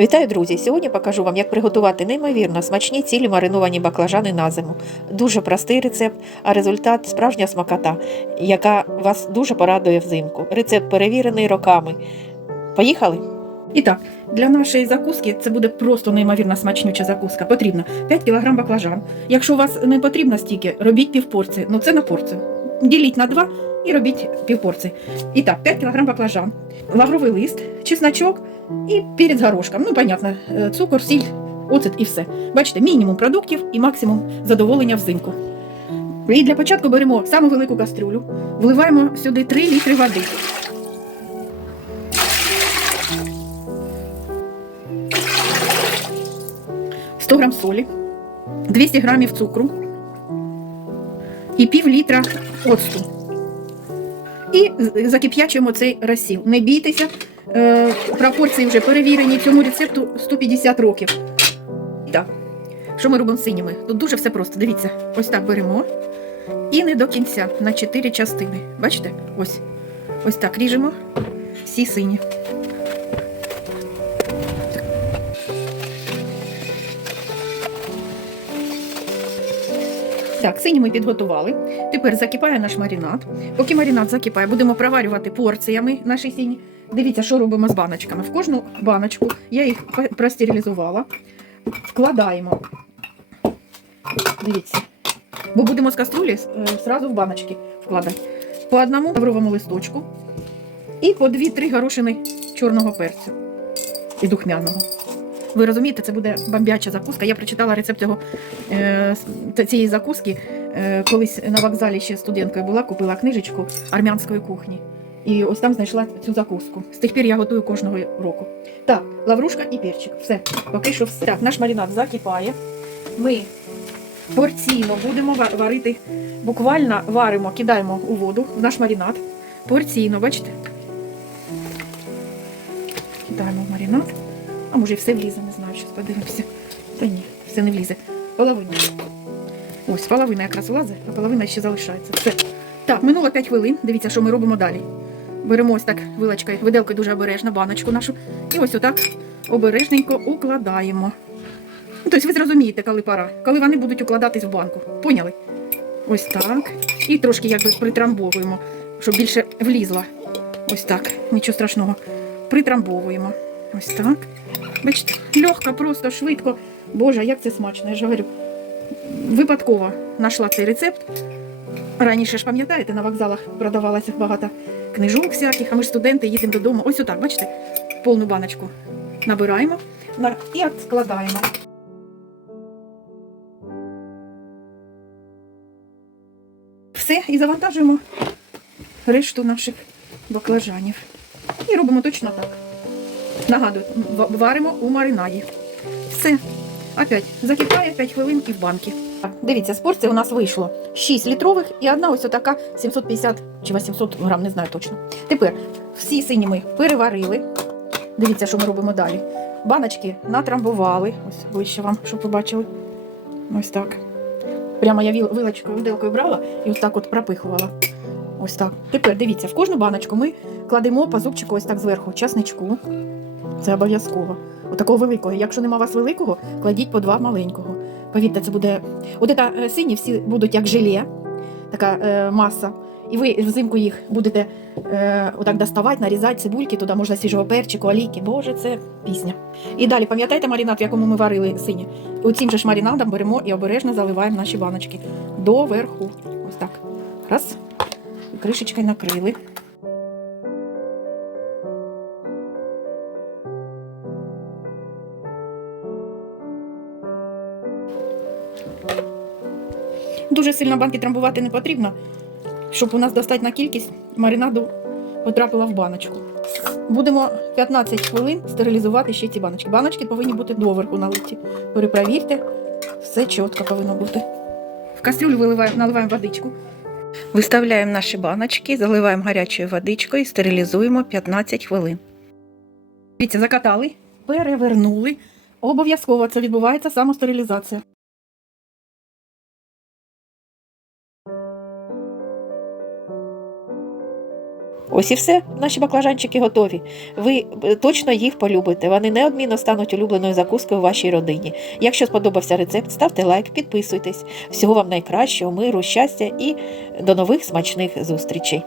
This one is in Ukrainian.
Вітаю, друзі! Сьогодні покажу вам, як приготувати неймовірно смачні цілі мариновані баклажани на зиму. Дуже простий рецепт, а результат справжня смакота, яка вас дуже порадує взимку. Рецепт перевірений роками. Поїхали! І так, для нашої закуски це буде просто неймовірно смачнюча закуска. Потрібно 5 кг баклажан. Якщо у вас не потрібно стільки, робіть півпорції. Ну це на порцію. Діліть на 2 і робіть півпорції. І так, 5 кг баклажан, лавровий лист, чесночок і перець горошком. Ну, понятно, е, цукор, сіль, оцет і все. Бачите, мінімум продуктів і максимум задоволення взимку. І для початку беремо саму велику кастрюлю, вливаємо сюди 3 літри води. «100 грам солі, 200 грамів цукру і пів літра оцту. І закип'ячуємо цей розсіл. Не бійтеся, е, пропорції вже перевірені. Цьому рецепту 150 років. Так. Що ми робимо синіми? Тут дуже все просто. Дивіться, ось так беремо і не до кінця на 4 частини. Бачите? Ось. Ось так ріжемо всі сині. Так, сині ми підготували. Тепер закипає наш маринад. Поки маринад закипає, будемо проварювати порціями наші сіні. Дивіться, що робимо з баночками. В кожну баночку я їх простерилізувала. Вкладаємо. Дивіться. Бо будемо з каструлі е, зразу в баночки вкладати. По одному лавровому листочку і по 2-3 горошини чорного перцю і духмяного. Ви розумієте, це буде бомбяча закуска. Я прочитала рецепт цього, е, цієї закуски. Е, колись на вокзалі ще студенткою була, купила книжечку армянської кухні. І ось там знайшла цю закуску. З тих пір я готую кожного року. Так, лаврушка і перчик. Все, поки що все. Так, наш маринад закипає. Ми порційно будемо варити, буквально варимо, кидаємо у воду в наш маринад. Порційно, бачите? Кидаємо в маринад. А може і все влізе, не знаю, щось подивимося. Та ні, все не влізе. Половина. Ось, половина якраз влазить, а половина ще залишається. Все. Так, минуло 5 хвилин. Дивіться, що ми робимо далі. Беремо ось так вилочкою, виделкою дуже обережно, баночку нашу. І ось отак обережненько укладаємо. Ну, тобто ви зрозумієте, коли пора, коли вони будуть укладатись в банку. Поняли? Ось так. І трошки якби притрамбовуємо, щоб більше влізла. Ось так. Нічого страшного. Притрамбовуємо. Ось так. Бачите, легко, просто, швидко. Боже, як це смачно, я ж говорю. Випадково знайшла цей рецепт. Раніше ж пам'ятаєте, на вокзалах продавалося багато книжок всяких, а ми ж студенти їдемо додому. Ось отак, бачите, повну баночку набираємо і складаємо. Все, і завантажуємо решту наших баклажанів. І робимо точно так. Нагадую, варимо у маринаді. Все. Опять закипає 5 хвилин і в банки. Дивіться, з порції у нас вийшло 6 літрових і одна ось така 750 чи 800 грам, не знаю точно. Тепер всі сині ми переварили. Дивіться, що ми робимо далі. Баночки натрамбували. Ось ближче вам, щоб ви. Ось так. Прямо я вилочкою, виделкою брала і ось так от пропихувала. Ось так. Тепер дивіться, в кожну баночку ми кладемо по зубчику ось так зверху часничку. Це обов'язково. Отакого великого. Якщо нема вас великого, кладіть по два маленького. Повірте, це буде. От це е, сині всі будуть як желе, така е, маса. І ви взимку їх будете е, отак доставати, нарізати цибульки, туди можна свіжого перчику, олійки. Боже, це пісня. І далі, пам'ятаєте маринад, в якому ми варили сині? Оцім же ж маринадом беремо і обережно заливаємо наші баночки доверху. Ось так. Раз. І кришечкою накрили. Дуже сильно банки трамбувати не потрібно, щоб у нас достатня кількість маринаду потрапила в баночку. Будемо 15 хвилин стерилізувати ще ці баночки. Баночки повинні бути доверху налиті. Перепровірте, все чітко повинно бути. В кастрюлю виливаємо, наливаємо водичку. Виставляємо наші баночки, заливаємо гарячою водичкою, і стерилізуємо 15 хвилин. Дивіться, закатали, перевернули. Обов'язково це відбувається самостерилізація. Ось і все, наші баклажанчики готові. Ви е, точно їх полюбите. Вони неодмінно стануть улюбленою закускою у вашій родині. Якщо сподобався рецепт, ставте лайк, підписуйтесь. Всього вам найкращого, миру, щастя і до нових смачних зустрічей.